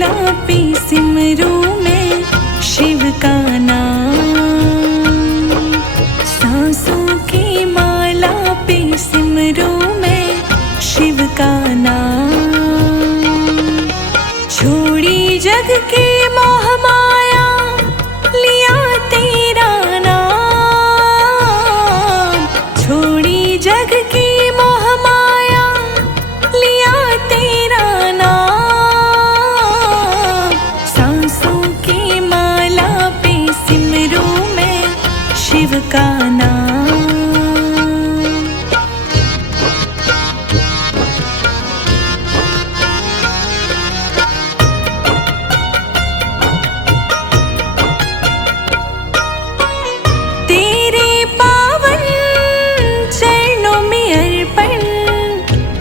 माला पे सिमरूं मैं शिव का नाम। सांसों की माला पे सिमरूं मैं शिव का नाम। छोड़ी जग की मोह माया लिया तेरा नाम। छोड़ी जग की मोह माया लिया तेरा नाम। सांसों की माला पे सिमरूं मैं शिव का नाम।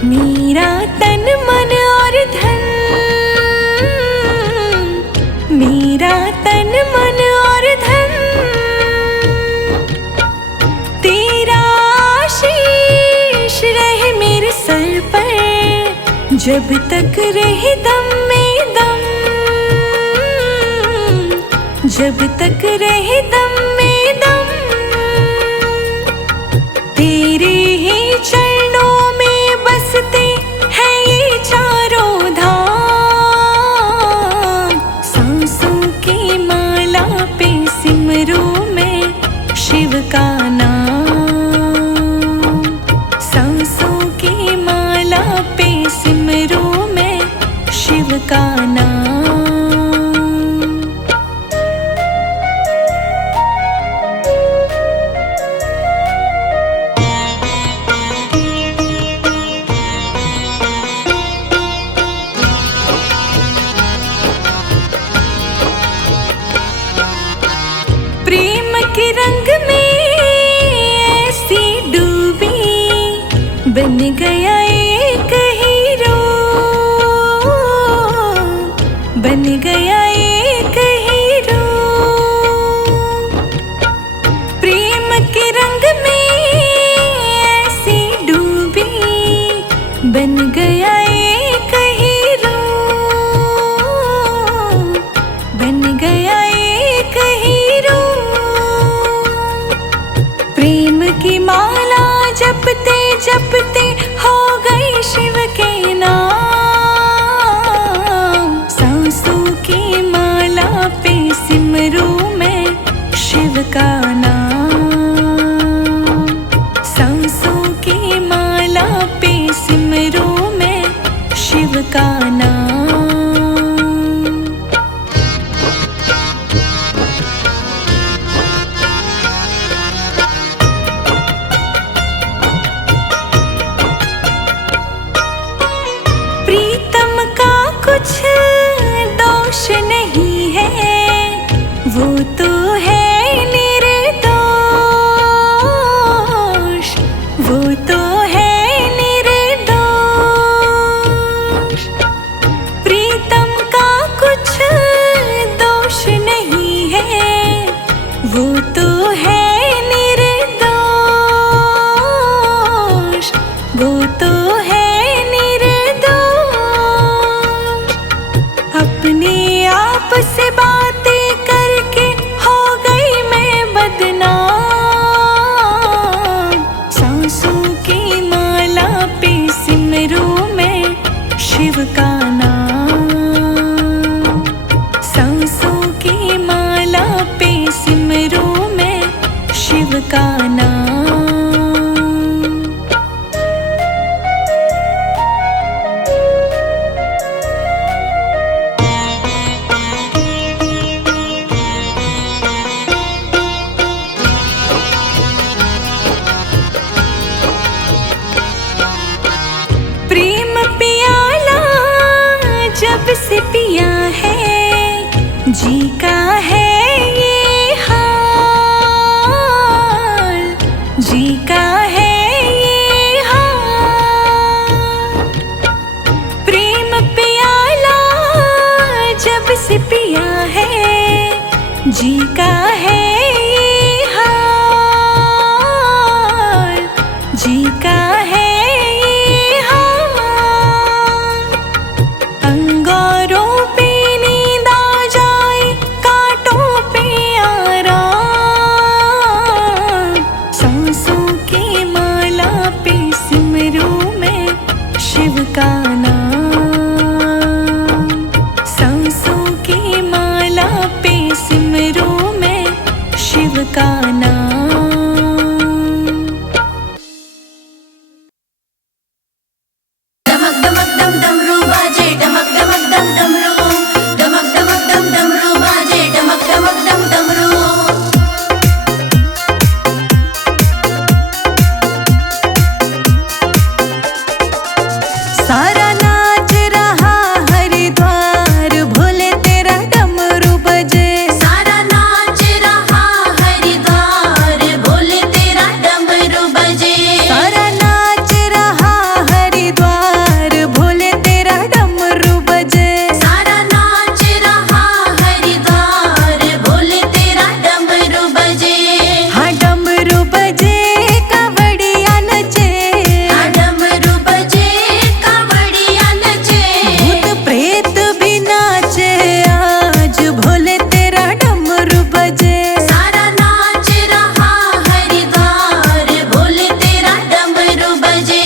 मेरा तन मन और धन, मेरा तन मन और धन तेरा आशीष रहे मेरे सर पर। जब तक रहे दम में दम, जब तक रहे दम में दम तेरे ही चरणों में बसते हैं ये चारों धाम। सांसों की माला पे सिमरूं मैं शिव का नाम। सांसों की माला पे सिमरूं मैं शिव का नाम। प्रेम के रंग में ऐसी डूबी बन गया एक हीरो, बन गया एक हीरो। प्रेम के रंग में ऐसी डूबी बन गया एक हीरो, बन गया एक हीरो। प्रेम की माला जपते जपते हो गई शिव के नाम। सांसों की माला पे सिमरूं मैं शिव का नाम। सांसों की माला पे सिमरूं मैं शिव का नाम। प्रीतम का कुछ दोष नहीं है, वो तो है निर्दोष, वो तो है निर्दोष। प्रीतम का कुछ दोष नहीं है, वो तो है निर्दोष, वो तो है अपने आप से बातें करके हो गई मैं बदनाम। सांसों की माला पे सिमरूं मैं शिव का नाम। सांसों की माला पे सिमरूं मैं शिव का नाम। प्रेम पियाला जब से पिया है, जी का है ये हाल, जी का है ये हाल। प्रेम पियाला जब से पिया है, जी का है ये हाल, जी का है ये हाल। अंगारों पे का नाम। सांसों की माला पे सिमरूं मैं शिव का नाम। डमक डमक डम डमरू बाजे, डमक डमक डम डमरू, डमक डमक डम डमरू बाजे, डमक डमक डम डमरू। सारा नाच रहा हरिद्वार, भोले तेरा डमरू बजे। सारा नाच रहा हरिद्वार, भोले तेरा डमरू बजे। सारा नाच रहा हरिद्वार, भोले तेरा डमरू बजे। सारा नाच रहा हरिद्वार, भोले तेरा डमरू बजे। हाँ डमरू बजे कावड़िया नचे, हाँ डमरू बजे कावड़िया नचे। भूत प्रेत भी नाचे आज, भोले तेरा डमरू बजे। सारा नाच रहा हरिद्वार, भोले तेरा डमरू बजे।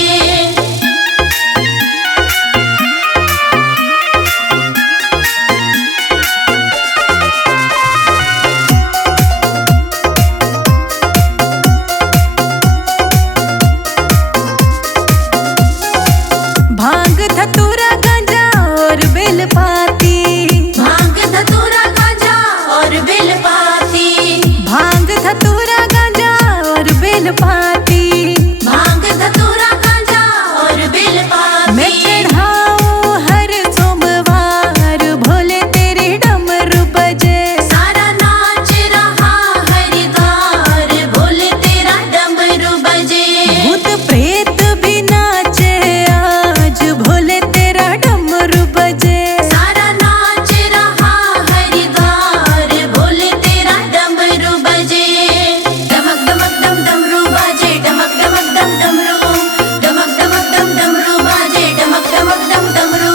भांग धतूरा गांजा और बेलपाती, भांग धतूरा गांजा और बेलपाती। भांग धतूरा गांजा और बेलपाती। भांग धतूरा गांजा और बेलपाती। मैं चढ़ाऊं हर सोमवार, भोले तेरे डमरू बजे। सारा नाच रहा हरिद्वार, भोले तेरा डमरू बजे। भूत प्रेत भी नाचे आज, भोले तेरा डमरू बजे। सारा नाच रहा हरिद्वार, भोले तेरा डमरू बजे। डमक डमक डम डमरू बाजे, डमक डमक डम डमरू, डमक डमक डम डमरू बाजे, डमक डमक डम डमरू।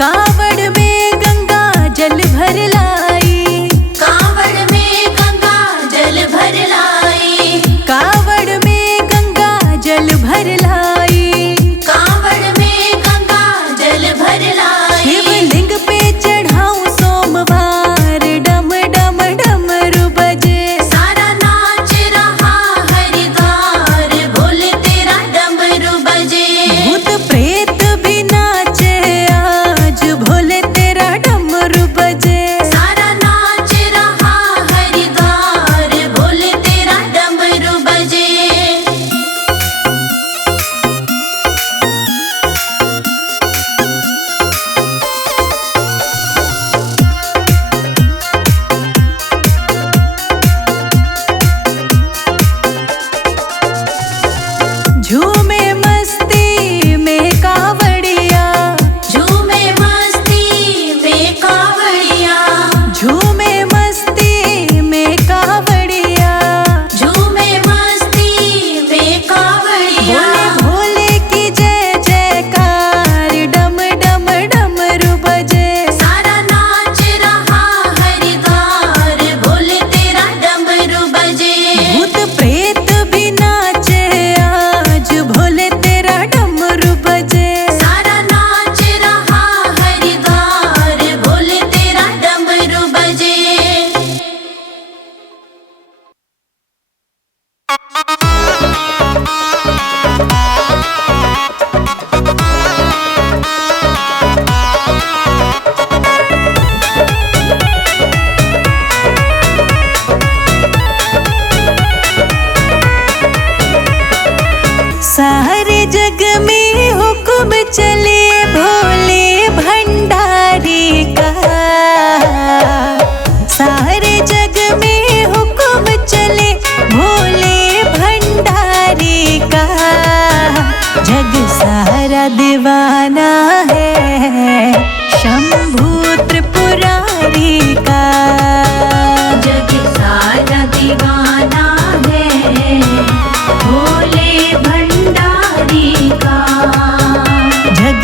कावड़ में गंगा जल भर लाई, कांवड़ में गंगा जल भर लाई। कावड़ में गंगा जल भर लाई। कांवड़ में गंगा जल भर लाई। शिवलिंग पे चढ़ाऊं सोमवार, डम डम डमरू बजे। सारा नाच रहा हरिद्वार, भोले तेरा डमरू बजे। भूत प्रेत भी नाचे आज, भोले तेरा डमरू बजे। सारा नाच रहा हरिद्वार, भोले तेरा डमरू बजे। झूमे मस्ती में कावड़िया, झूमे मस्ती में कावड़िया। झूमे मस्ती में कावड़िया। झूमे मस्ती में कावड़िया। भोले भोले की जय जयकार, डम डम डमरू बजे। सारा नाच रहा हरिद्वार, भोले तेरा डमरू बजे। भूत प्रेत भी नाचे आज, भोले तेरा डमरू बजे। सारा नाच रहा हरिद्वार, भोले तेरा डमरू बजे। सारे जग में हुक्म चले भोले भंडारी का। सारे जग में हुक्म चले भोले भंडारी का। जग सारा दीवाना है शंभू त्रिपुरारी का। जग सारा दीवाना है भोले भंडारी का। जग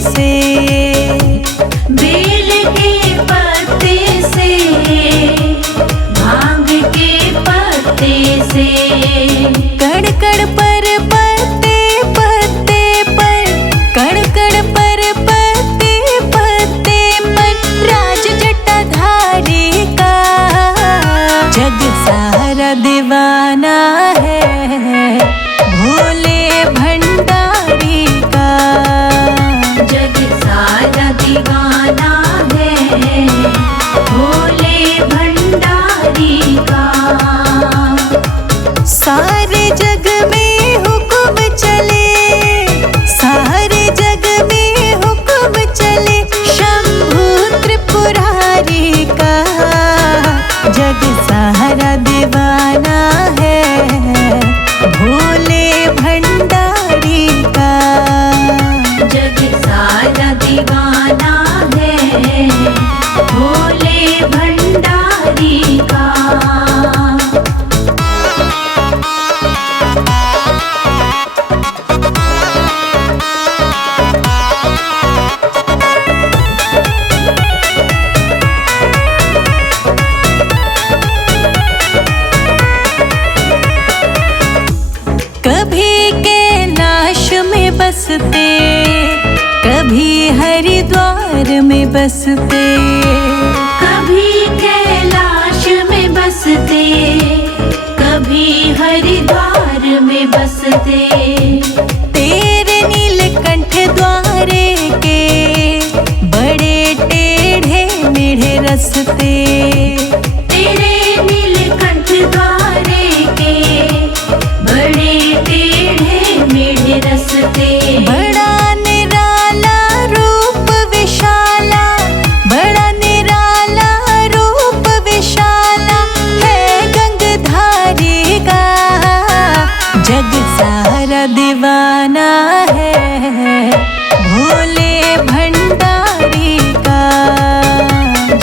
से, बेल के पत्ते से, भांग के पत्ते से, कण कण पर पत्ते पत्ते पर, कण कण पर पत्ते पत्ते पर, राज जटाधारी का जग सारा दीवाना है, भोले भंडारी का जग सारा दीवाना है, भोले भंडारी का। सारे जग में हुक्म चले, सारे जग में हुक्म चले, शंभु त्रिपुरारी का जग सारा दीवाना है, भोले भंडारी का जग सारा दीवाना है, भोले भंडारी का। कभी कैलाश में बसते, कभी हरिद्वार में बसते, कभी कैलाश में बसते, कभी हरिद्वार में बसते, तेरे नीलकंठ द्वारे के बड़े टेढ़े मेढ़े रस्ते, तेरे नीलकंठ द्वारे के बड़े टेढ़े मेढ़े रस्ते, बड़ा निराला रूप विशाला, बड़ा निराला रूप विशाला है गंगधारी का जग सारा दीवाना है, भोले भंडारी का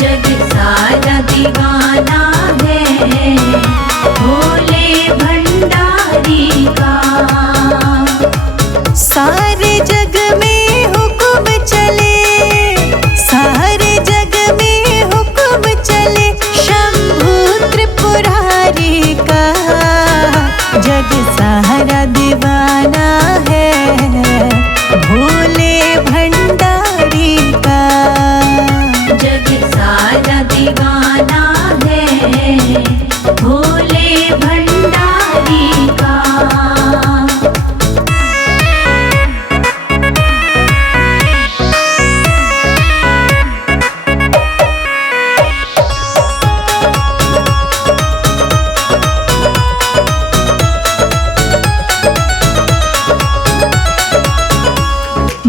जग सारा दीवाना है, भोले भंडारी का। सारे जग में हुक्म चले, सारे जग में हुक्म चले, शंभु त्रिपुरारी का जग सारा दीवाना है, भोले भंडारी का जग सारा दीवाना है, भोले भंडारी का।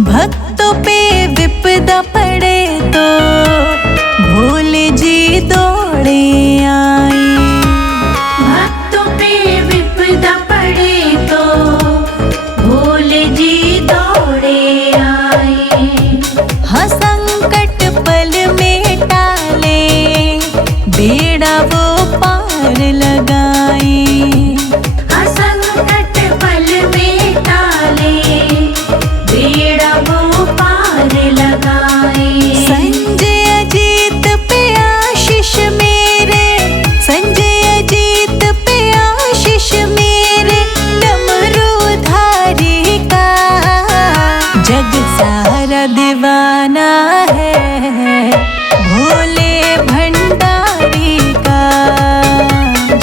भक्तों पे विपदा पड़े तो भोले जी दौड़े आई, भक्तों पे विपदा पड़े तो भोले जी दौड़े आए, हाँ संकट पल में टाले, बेड़ा वो पार लगाई, असंकट पल में टाले, बेड़ा वो पार लगाए। संजय अजीत पे आशीष मेरे, संजय अजीत पे आशीष मेरे, डमरूधारी का जग सारा दीवाना है, भोले भंडारी का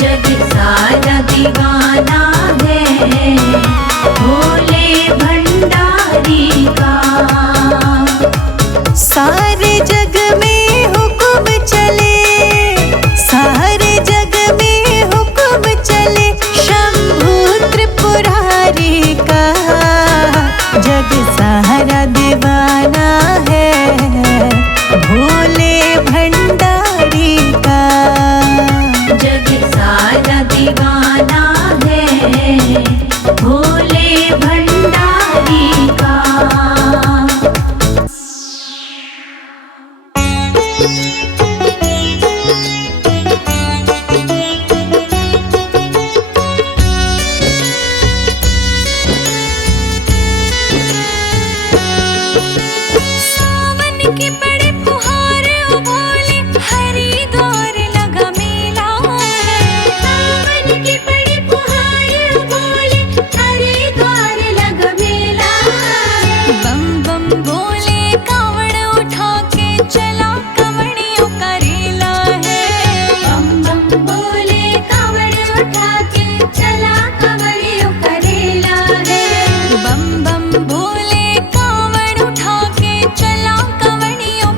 जग सारा दीवाना है, भोले भंडारी का। सारे जग में हुक्म चले, सारे जग में हुक्म चले, शंभु त्रिपुरारी का जग सारा दीवाना है, की पड़े फुहार ओ भोले हरिद्वार लगा मेला है। सावन की पड़ी फुहार ओ भोले हरिद्वार लगा मेला है। बम बम बोले कावड़ उठा के चला कवड़ियों का रेला है। बम बम बोले कावड़ उठा के चला कवड़ियों का रेला है। बम बम बोले कावड़ उठा के चला कवड़ियों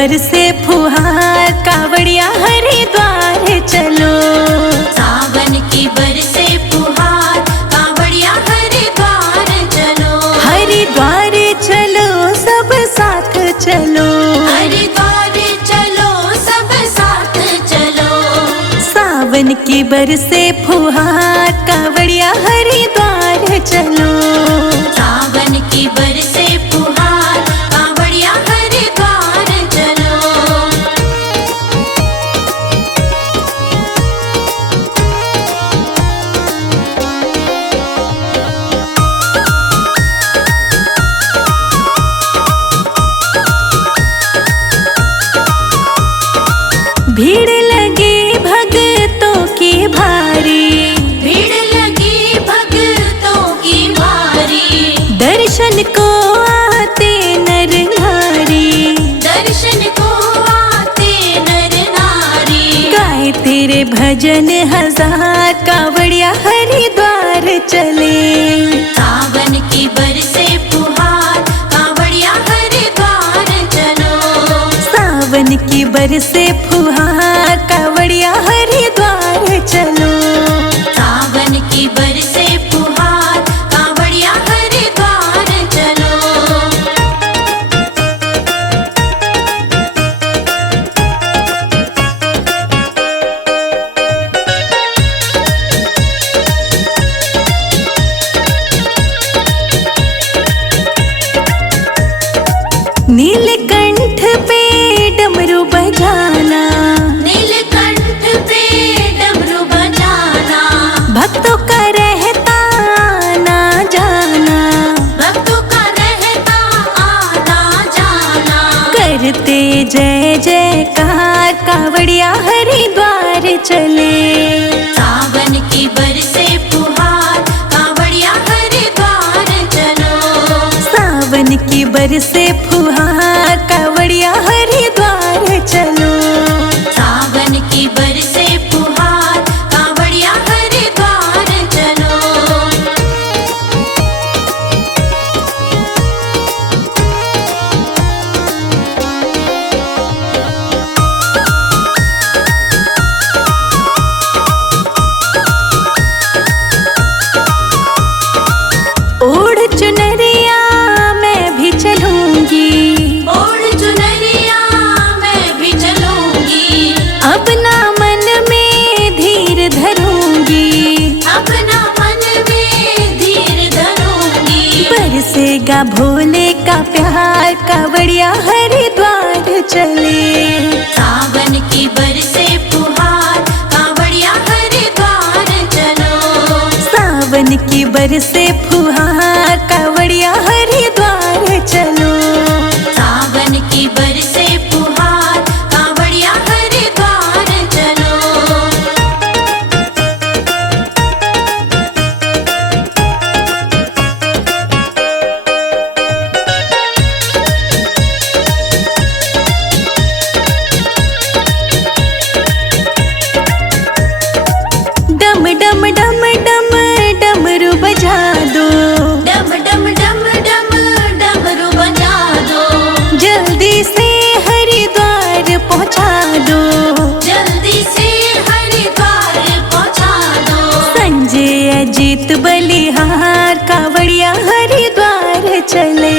बरसे फुहार कावड़िया हरिद्वार चलो। सावन की बरसे फुहार कांवड़िया हरिद्वार चलो। हरिद्वार चलो सब साथ चलो। हरिद्वार चलो सब साथ चलो। सावन की बरसे फुहार कावड़िया हरिद्वार चलो। सावन की बरसे फुहार कांवड़िया हरिद्वार चलो। भीड़ लगी भक्तों की भारी। भीड़ लगी भक्तों की भारी। दर्शन को आते नर नारी। दर्शन को आते नर नारी। गाए तेरे भजन हजार कावड़िया हरिद्वार चले। सावन की बरसे फुहार कांवड़िया हरिद्वार चलो। सावन की बरसे फुहार कावड़िया हरिद्वार चलो। सावन की बरसे फुहार कांवड़िया हरिद्वार चलो। नीलकंठ पे डमरू बजाना। नीलकंठ पे डमरू बजाना। भक्तों का रहता आना जाना। भक्तों का रहता आना जाना। करते जय जयकार कावड़िया हरिद्वार चले। सावन की बरसे फुहार कांवड़िया हरिद्वार चलो। सावन की बरसे फुहार कावड़िया हरिद्वार चलो। सावन की बरसे फुहार कांवड़िया हरिद्वार चलो। ओढ़ चुनरिया मैं भी चलूंगी। ओढ़ चुनरिया मैं भी चलूंगी। अपना मन में धीर धरूंगी। अपना मन में धीर धरूंगी। बरसेगा भोले का प्यार कावड़िया हरिद्वार चले। सावन की बरसे फुहार कांवड़िया हरिद्वार चलो। सावन की बरसे फुहार कावड़िया हरिद्वार चलो। सावन की बरसे फुहार कांवड़िया हरिद्वार चलो। डम डम डम डम डमरू बजा दो। डम डम डम डम डमरू बजा दो। जल्दी से हरिद्वार पहुंचा दो। जल्दी से हरिद्वार पहुंचा दो। संजय अजीत बलिहार कावड़िया हरिद्वार चले।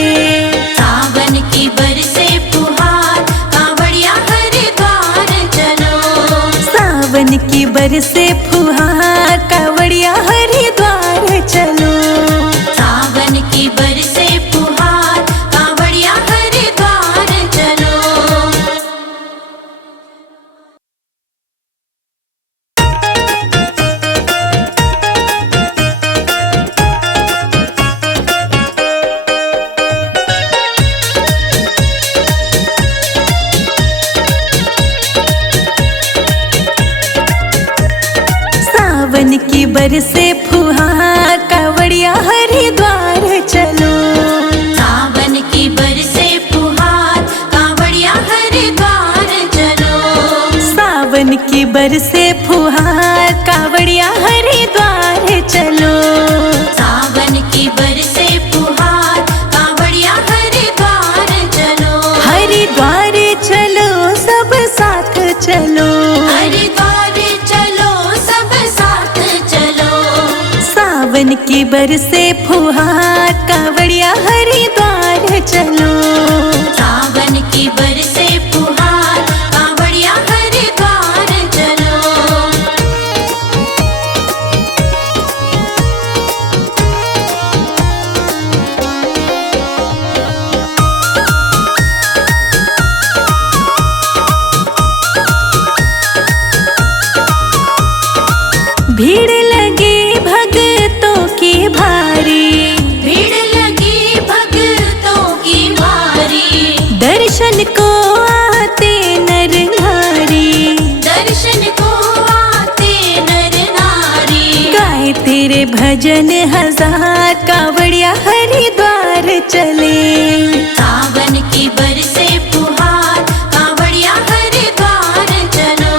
सावन की बरसे फुहार कांवड़िया हरिद्वार चलो। सावन की बरसे फुहार कावड़िया हरिद्वार चलो। सावन की बरसे फुहार कांवड़िया हरिद्वार चलो। सावन की बरसे फुहार कावड़िया हरिद्वार चलो। सावन की बरसे फुहार कांवड़िया हरिद्वार चलो। सावन की बरसे फुहार कावड़िया हरिद्वार चलो। सावन की बरसे फुहार कांवड़िया हरिद्वार चलो। हरिद्वार चलो की बरसे फुहार, कावड़िया हरिद्वार चलो। सावन की बरसे फुहार, कांवड़िया हरिद्वार चलो। भीड़ लगी भक्तों की भारी, भीड़ लगी भक्तों की भारी, दर्शन को आते नर नारी। दर्शन को आते नर नारी। गाए तेरे भजन हजार, कावड़िया हरिद्वार चले। सावन की बरसे फुहार, कांवड़िया हरिद्वार चलो।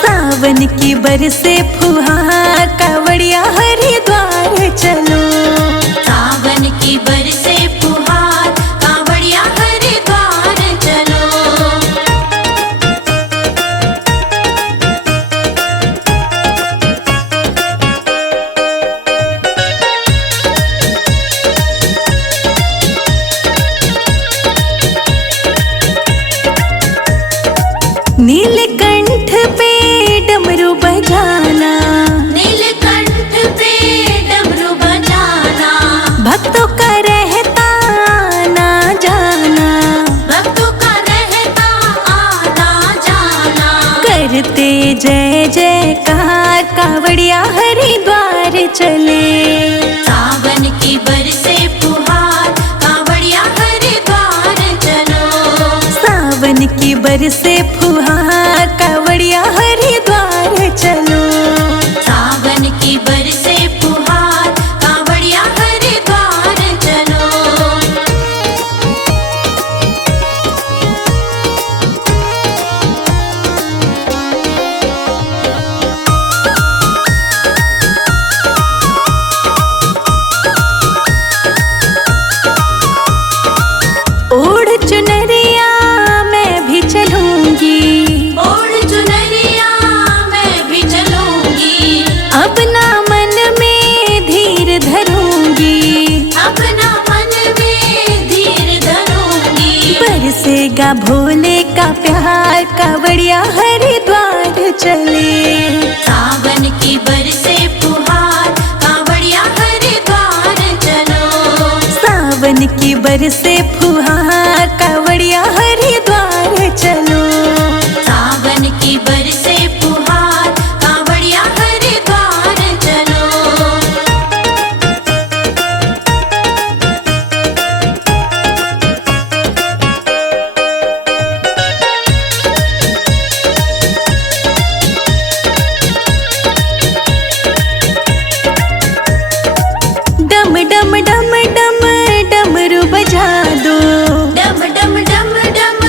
सावन की बरसे फुहार, कावड़िया हरिद्वार चलो। सावन की बरसे फुहार, कांवड़िया हरिद्वार चलो। नीलकंठ पे डमरू बजाना, नीलकंठ पे डमरू बजाना, भक्तों का रहता आना जाना। भक्तों का रहता आना जाना। करते जय जयकार, कावड़िया हरिद्वार चले। सावन की बरसे फुहार, कांवड़िया हरिद्वार चलो। सावन की बरसे फुहार, कावड़िया हरिद्वार चलो। सावन की बरसे फुहार, कांवड़िया हरिद्वार चलो। ओढ़ चुनरिया मैं भी चलूंगी, ओढ़ चुनरिया मैं भी चलूंगी। अपना मन में धीर धरूंगी। अपना मन में धीर धरूंगी। बरसेगा भोले का प्यार, कावड़िया हरिद्वार चले। सावन की बरसे फुहार, कांवड़िया हरिद्वार चलो। सावन की बरसे फुहार, कावड़िया हरिद्वार चलो। सावन की बरसे फुहार, कांवड़िया हरिद्वार चलो। डम डम डम डम डमरू बजा दो, डम डम डम डम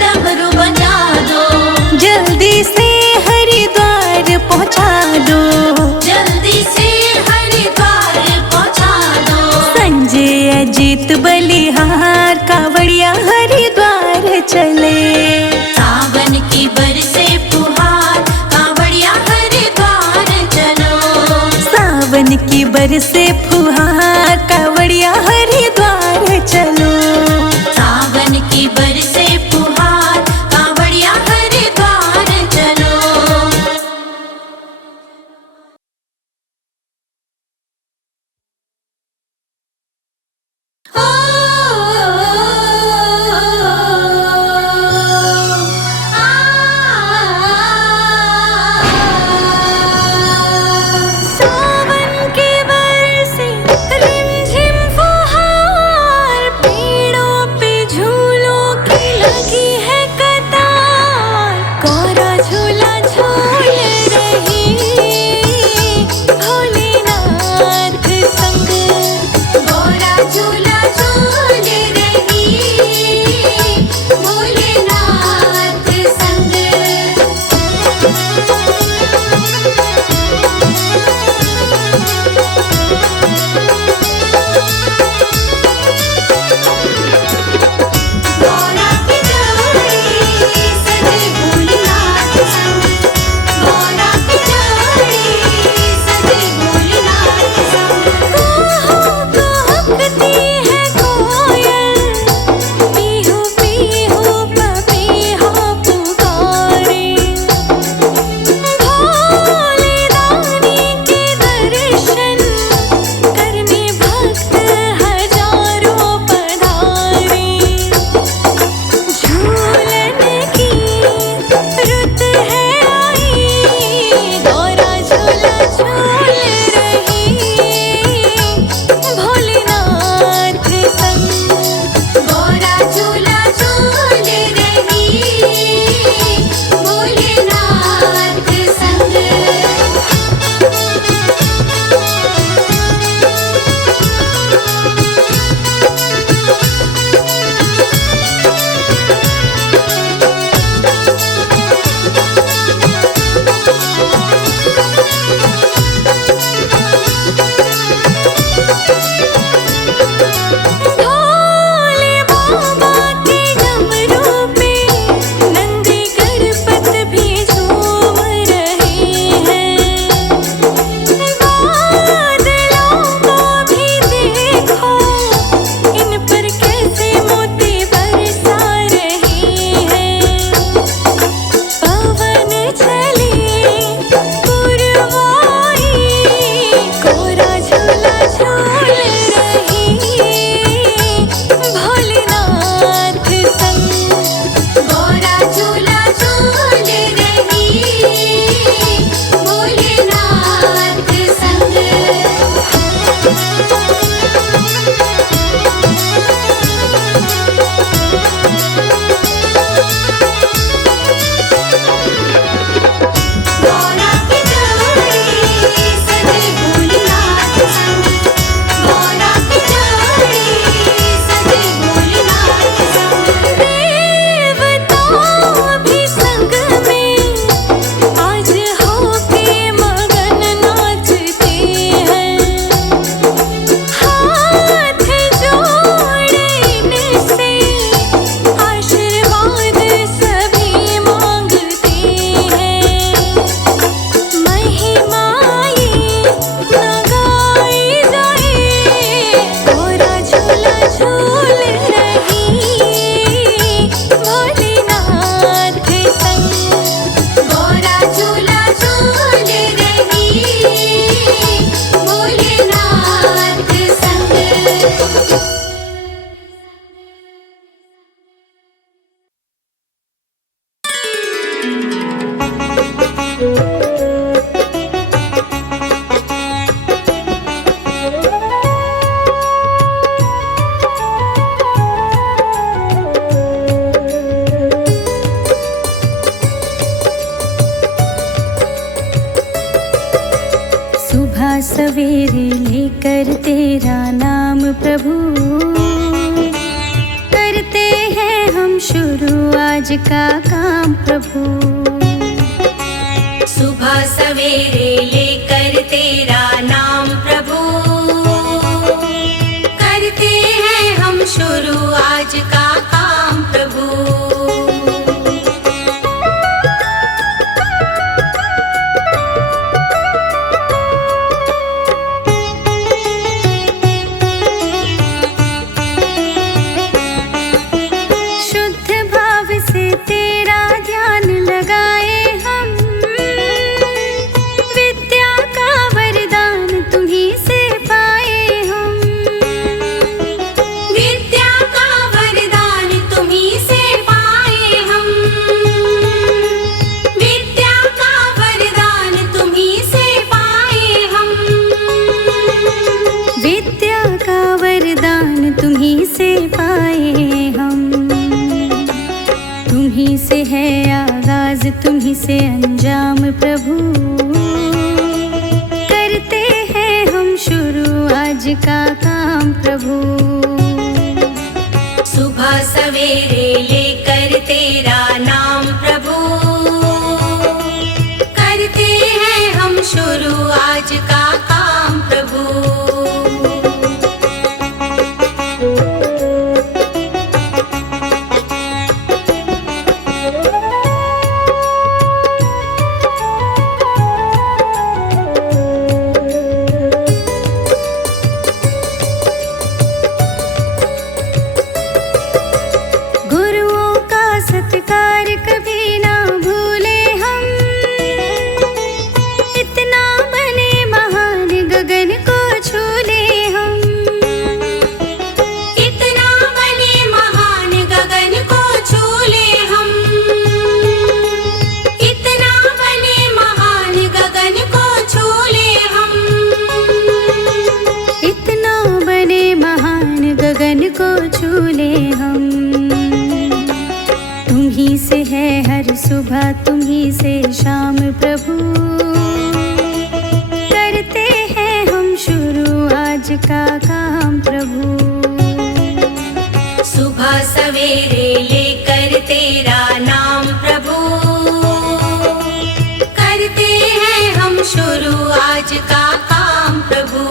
डमरू बजा दो। जल्दी से हरिद्वार पहुंचा दो। जल्दी से हरिद्वार पहुंचा दो। संजय अजीत बलिहार, कावड़िया हरिद्वार चले। सावन की बरसे फुहार, कांवड़िया हरिद्वार चलो। सावन की बरसे फुहार, कावड़िया हरिद्वार चलो। सावन की बरसे फुहार, कांवड़िया हरिद्वार चलो। सावन की बरसे रिमझिम फुहार, कर तेरा नाम प्रभु, करते हैं हम शुरू आज का काम प्रभु। सुबह सवेरे लेकर तेरा नाम प्रभु, करते हैं हम शुरू आज का काम प्रभु। तुम्हीं से अंजाम प्रभु, करते हैं हम शुरू आज का काम प्रभु। सुबह सवेरे लेकर तेरा नाम प्रभु, करते हैं हम शुरू आज का काम प्रभु। सुबह तुम्हीं से शाम प्रभु, करते हैं हम शुरू आज का काम प्रभु। सुबह सवेरे लेकर तेरा नाम प्रभु, करते हैं हम शुरू आज का काम प्रभु।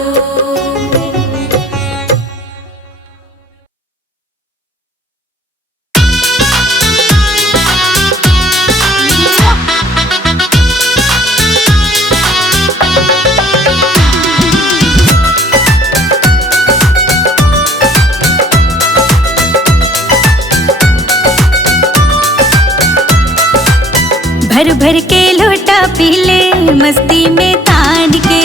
भर भर के लोटा पी ले मस्ती में तान के,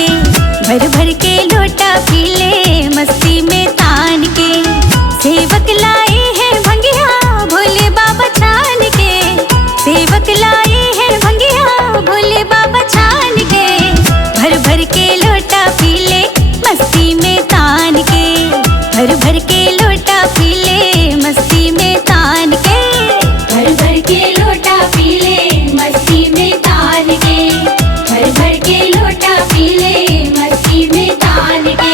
भर भर के लोटा पी ले मस्ती में तान के। सेवक लाए हैं भंगिया भोले बाबा छान के, सेवक लाए हैं भंगिया भोले बाबा छान के। भर भर के लोटा पी ले मस्ती में तान के, भर भर के लोटा पी ले मस्ती में तान के। भर भर के लोटा पी ले मस्ती में तान के, भर भर के लोटा पी ले मस्ती में तान के।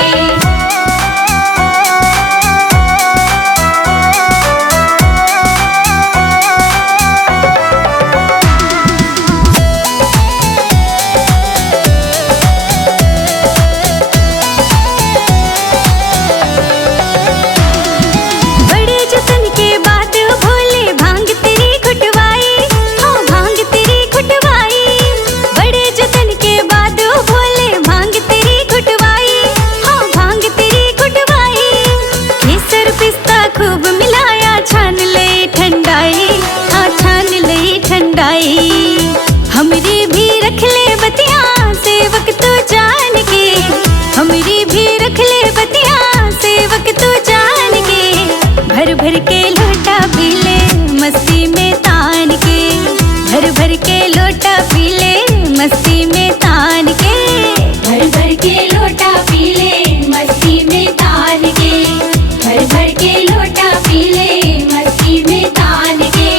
हमरी भी रख ले बतिया सेवक तू जान के, हमरी भी रख ले बतिया सेवक तू जान के। भर भर के लोटा पी ले मस्ती में तान के, भर भर के लोटा पी ले मस्ती में तान के। भर भर के लोटा पी ले मस्ती में तान के, भर भर के लोटा पी ले मस्ती में तान के।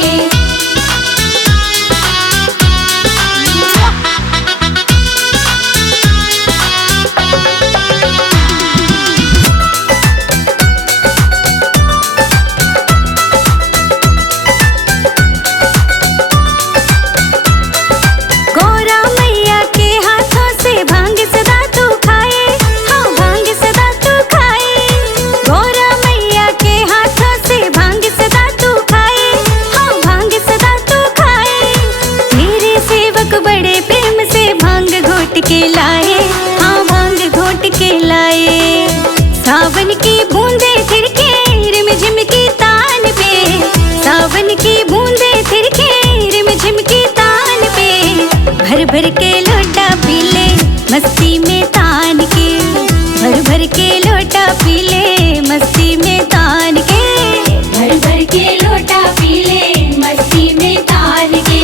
पी ले मस्ती में तान के। भर भर के लोटा पी ले मस्ती में तान के।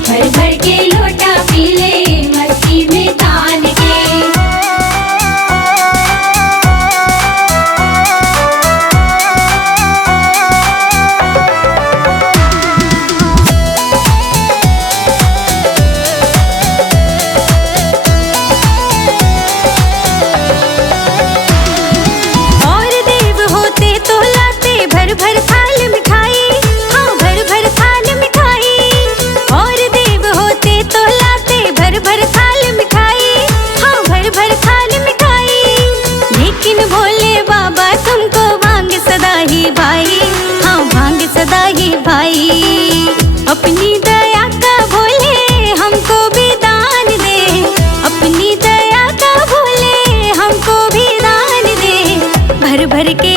भर भर के लोटा पी ले मस्ती में तान के। और देव होते तो लाते भर भर थाल मिठाई, हाँ भर भर थाल मिठाई। और देव होते तो लाते भर भर थाल मिठाई, हाँ भर भर थाल मिठाई। लेकिन भोले बाबा तुमको भांग सदा ही भाई, हाँ भांग सदा ही भाई। अपनी दया का भोले हमको भी दान दे, अपनी दया का भोले हमको भी दान दे। भर भर के